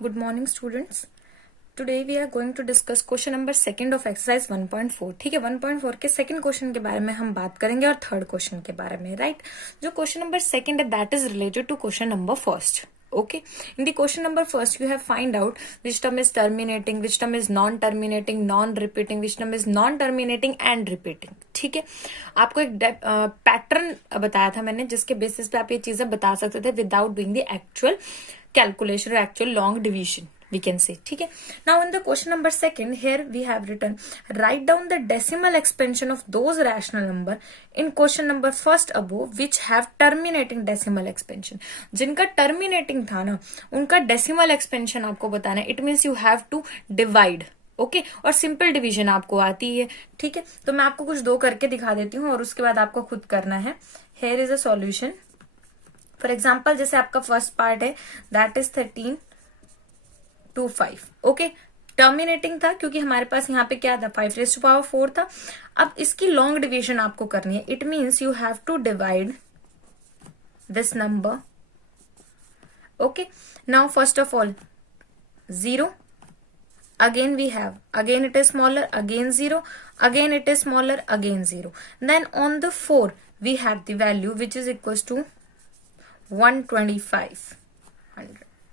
Good morning students. Today we are going to discuss question number second of exercise 1.4. ठीक है, 1.4 के second question के बारे में हम बात करेंगे और थर्ड क्वेश्चन के बारे में, राइट? जो क्वेश्चन नंबर सेकंड है that is related to question number first. Okay, in the question number first you have find out which term is terminating, which term is non-terminating, non-repeating, which term is non-terminating and repeating. ठीक है, आपको एक pattern बताया था मैंने जिसके basis पे आप ये चीजें बता सकते थे without doing the actual calculation और actual long division we can say. ठीक है, now in the question number second here we have written write down the decimal expansion of those rational number in question number first above which have terminating decimal expansion. जिनका terminating था ना उनका decimal expansion आपको बताना है. It means you have to divide. Okay और simple division आपको आती है. ठीक है, तो मैं आपको कुछ दो करके दिखा देती हूँ और उसके बाद आपको खुद करना है. Here is a solution. For example जैसे आपका फर्स्ट पार्ट है that is 13 to 5. Okay, terminating था क्योंकि हमारे पास यहाँ पे क्या था 5⁴ था. अब इसकी लॉन्ग डिवीजन आपको करनी है. It means you have to divide this number. Okay, now first of all 0. Again we have, again it is smaller, again 0, again it is smaller, again 0. Then on the 4 we have the value which is equals to 125.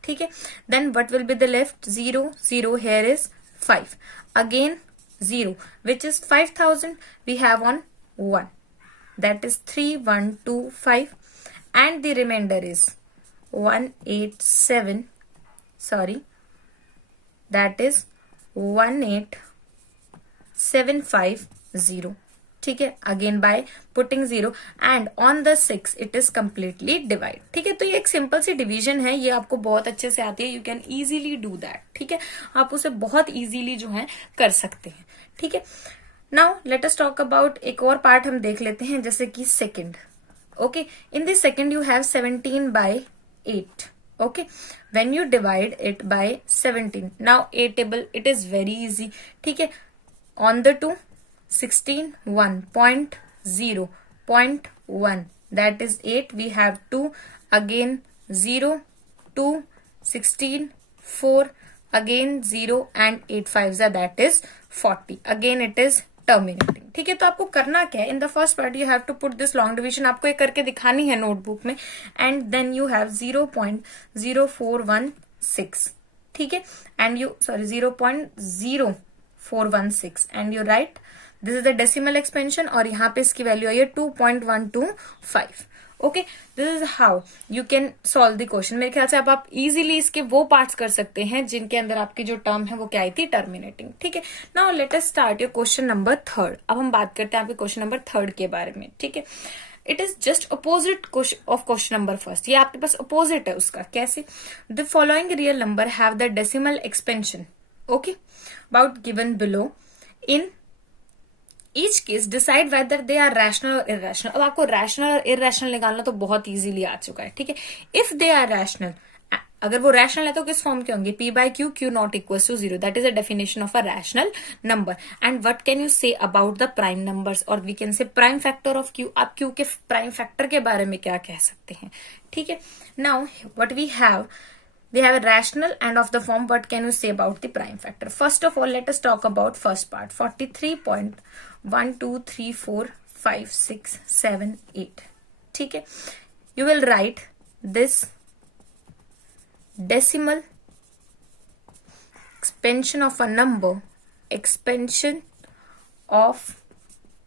ठीक है, then what will be the left? 0, 0 here is 5. Again 0 which is 5000 we have on 1. That is 3125 and the remainder is 187. Sorry, that is 18750. ठीक है, again by putting 0 and on the 6 it is completely divide. ठीक है, तो ये एक simple सी division है, ये आपको बहुत अच्छे से आती है. You can easily do that. ठीक है, आप उसे बहुत इजीली जो है कर सकते हैं. ठीक है, now let us talk about एक और पार्ट हम देख लेते हैं जैसे कि second. Okay, in this second you have 17/8. Okay, when you divide it by 17, now a table it is very easy. ठीक है, on the 2 16 1.0.1 that is 8. We have 2 again 0 2 16 4 again 0 and 8 5s that is 40. Again it is terminating. ठीक है, तो आपको करना क्या है? In the first part you have to put this long division. आपको ये करके दिखानी है नोटबुक में. And then you have 0.0416. ठीक है, and you 0.0416 and you write this is the decimal expansion और यहाँ पे इसकी वैल्यू आई है 2.125. Okay, this is how you can solve the question. मेरे ख्याल से आप इजीली इसके वो पार्ट्स कर सकते हैं जिनके अंदर आपकी जो टर्म है वो क्या आई थी, टर्मिनेटिंग. ठीक है, now let us start your question number third. अब हम बात करते हैं आपके क्वेश्चन नंबर थर्ड के बारे में. ठीक है, it is just opposite of question number first. ये आपके पास अपोजिट है उसका. कैसे? The following real number have the decimal expansion okay about given below. In each case decide whether they are rational or irrational. अब आपको rational or irrational निकालना तो बहुत इजीली आ चुका है. ठीक है, इफ दे आर रैशनल, अगर वो रैशनल है तो किस फॉर्म के होंगे? p/q, q not equal to 0. That is a definition of a rational number. And what can you say about the prime numbers? और we can say prime factor of q. आप q के prime factor के बारे में क्या कह सकते हैं? ठीक है, now what we have a rational and of the form what can you say about the prime factor? First of all let us talk about first part. 43.1234567 ठीक है, you will write this decimal expansion of a number. expansion of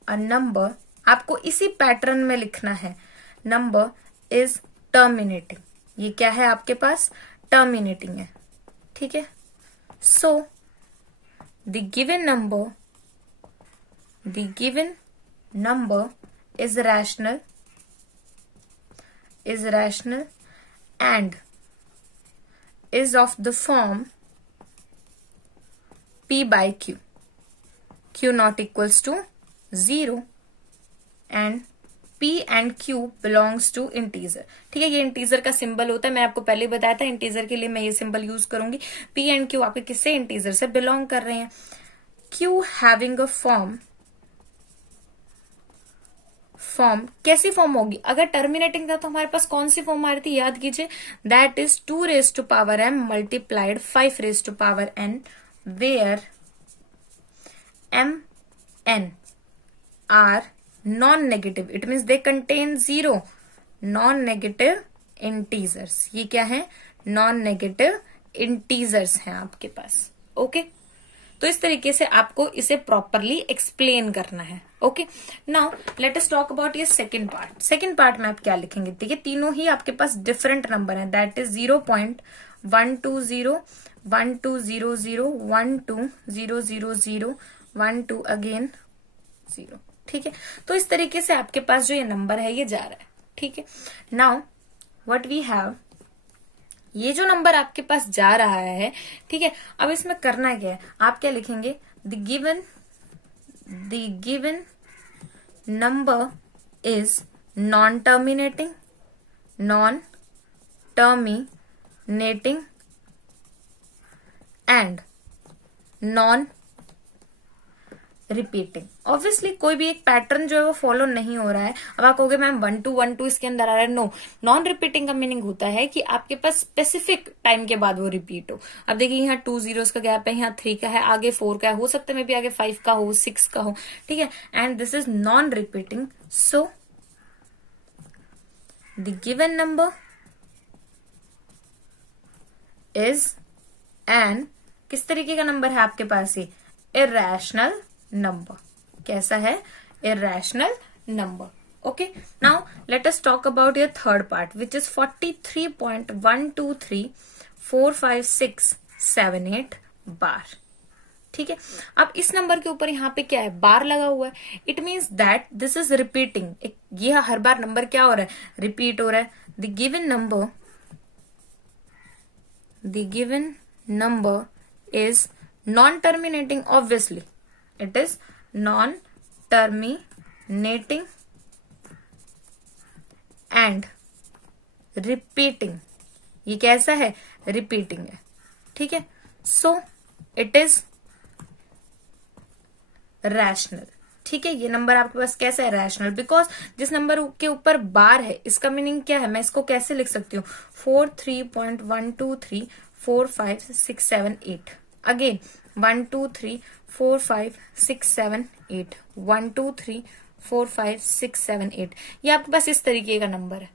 a number आपको इसी pattern में लिखना है. number is terminating. ये क्या है आपके पास? टर्मिनेटिंग है. ठीक है, so the given number is rational and is of the form p/q. q not equals to 0 and p and q belongs to integer. ठीक है, ये इंटीजर का सिंबल होता है. मैं आपको पहले बताया था इंटीजर के लिए मैं ये सिंबल यूज करूंगी. p एंड q आपके किससे? इंटीजर से बिलोंग कर रहे हैं. q having a form form कैसी फॉर्म होगी, अगर टर्मिनेटिंग था तो हमारे पास कौन सी फॉर्म आ रही थी, याद कीजिए, that is 2 raised to power m multiplied 5 raised to power n, where m n are non-negative, it means they contain 0, non-negative integers, ये क्या है, non-negative integers हैं आपके पास, ओके तो इस तरीके से आपको इसे प्रॉपरली एक्सप्लेन करना है, okay. Now let us talk about ये सेकंड पार्ट। सेकंड पार्ट में आप क्या लिखेंगे, देखिए तीनों ही आपके पास डिफरेंट नंबर है, दैट इज 0.120 1200 12000 12 अगेन 0, ठीक है। तो इस तरीके से आपके पास जो ये नंबर है ये जा रहा है, ठीक है। नाउ व्हाट वी हैव, ये जो नंबर आपके पास जा रहा है, ठीक है, अब इसमें करना क्या है, आप क्या लिखेंगे, the given number is non terminating and non repeating. Obviously कोई भी एक पैटर्न जो है वो फॉलो नहीं हो रहा है। अब आप कहोगे मैम 1 2 1 2 इसके अंदर आ रहा है, नो, नॉन रिपीटिंग का मीनिंग होता है कि आपके पास स्पेसिफिक टाइम के बाद वो रिपीट हो। अब देखिए यहाँ 2 zeros का गैप है, यहाँ 3 का है, आगे 4 का है, हो सकता है मे बी आगे 5 का हो, 6 का हो, ठीक है, and this is non repeating, so the given number is an, किस तरीके का नंबर है आपके पास, ये इरैशनल नंबर, कैसा है, irrational number, okay. Now let us talk about your third part which is 43.1234567 बार, ठीक है। अब इस नंबर के ऊपर यहाँ पे क्या है, बार लगा हुआ है, it means that this is repeating, ये हर बार नंबर क्या हो रहा है, रिपीट हो रहा है। The given number is non-terminating, obviously it is non-terminating and repeating, ये कैसा है, repeating है, ठीक है, so it is rational, ठीक है। ये नंबर आपके पास कैसा है, रैशनल, बिकॉज जिस नंबर के ऊपर बार है इसका मीनिंग क्या है, मैं इसको कैसे लिख सकती हूँ, 43.1234567 अगेन 1 2 3 4 5 6 7 8 1 2 3 4 5 6 7 8, ये आपके पास इस तरीके का नंबर है,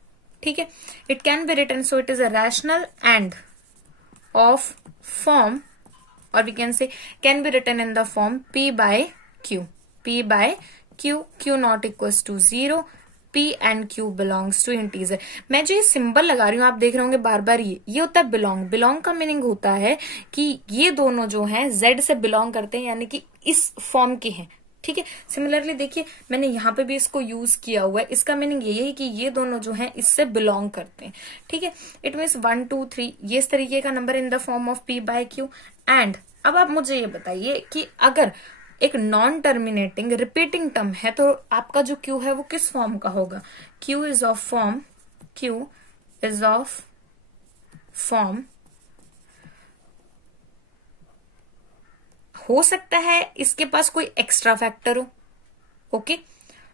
ठीक है। It can be written, so it is a rational and of form, और we can say can be written in the form P by Q, Q not equals to 0, P and Q belongs to integer. मैं जो ये symbol लगा रही हूँ आप देख रहे होंगे बार बार, ये होता है बिलोंग का मीनिंग होता है कि ये दोनों जो हैं Z से बिलोंग करते हैं, यानी कि इस फॉर्म के हैं, ठीक है। सिमिलरली देखिए मैंने यहाँ पे भी इसको यूज किया हुआ है, इसका मीनिंग यही है कि ये दोनों जो हैं इससे बिलोंग करते हैं, ठीक है। इट मीन्स 1 2 3 ये इस तरीके का number in the form of P by Q and. अब आप मुझे ये बताइए कि अगर एक नॉन टर्मिनेटिंग रिपीटिंग टर्म है तो आपका जो Q है वो किस फॉर्म का होगा, Q इज ऑफ फॉर्म हो सकता है इसके पास कोई एक्स्ट्रा फैक्टर हो, okay,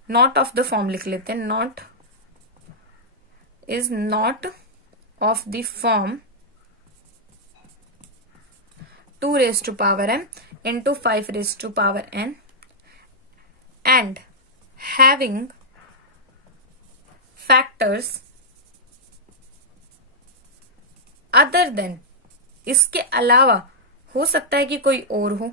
not of the form लिख लेते हैं, not of the form 2 raised to power m into 5 raised to power n and having factors other than, इसके अलावा हो सकता है कि कोई और हो,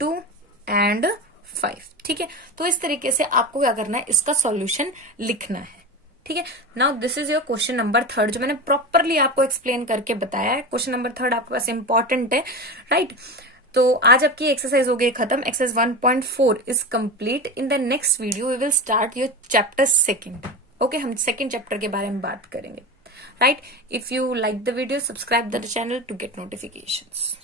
2 and 5, ठीक है। तो इस तरीके से आपको क्या करना है, इसका सॉल्यूशन लिखना है, ठीक है। Now this is your question number 3 जो मैंने प्रॉपरली आपको एक्सप्लेन करके बताया है। क्वेश्चन नंबर 3 आपके पास इंपॉर्टेंट है, राइट। तो आज आपकी एक्सरसाइज हो गई खत्म, exercise 1.4 is complete. In the next video we will start your chapter 2, okay. हम सेकेंड चैप्टर के बारे में बात करेंगे, right. If you like the video, subscribe the channel to get notifications.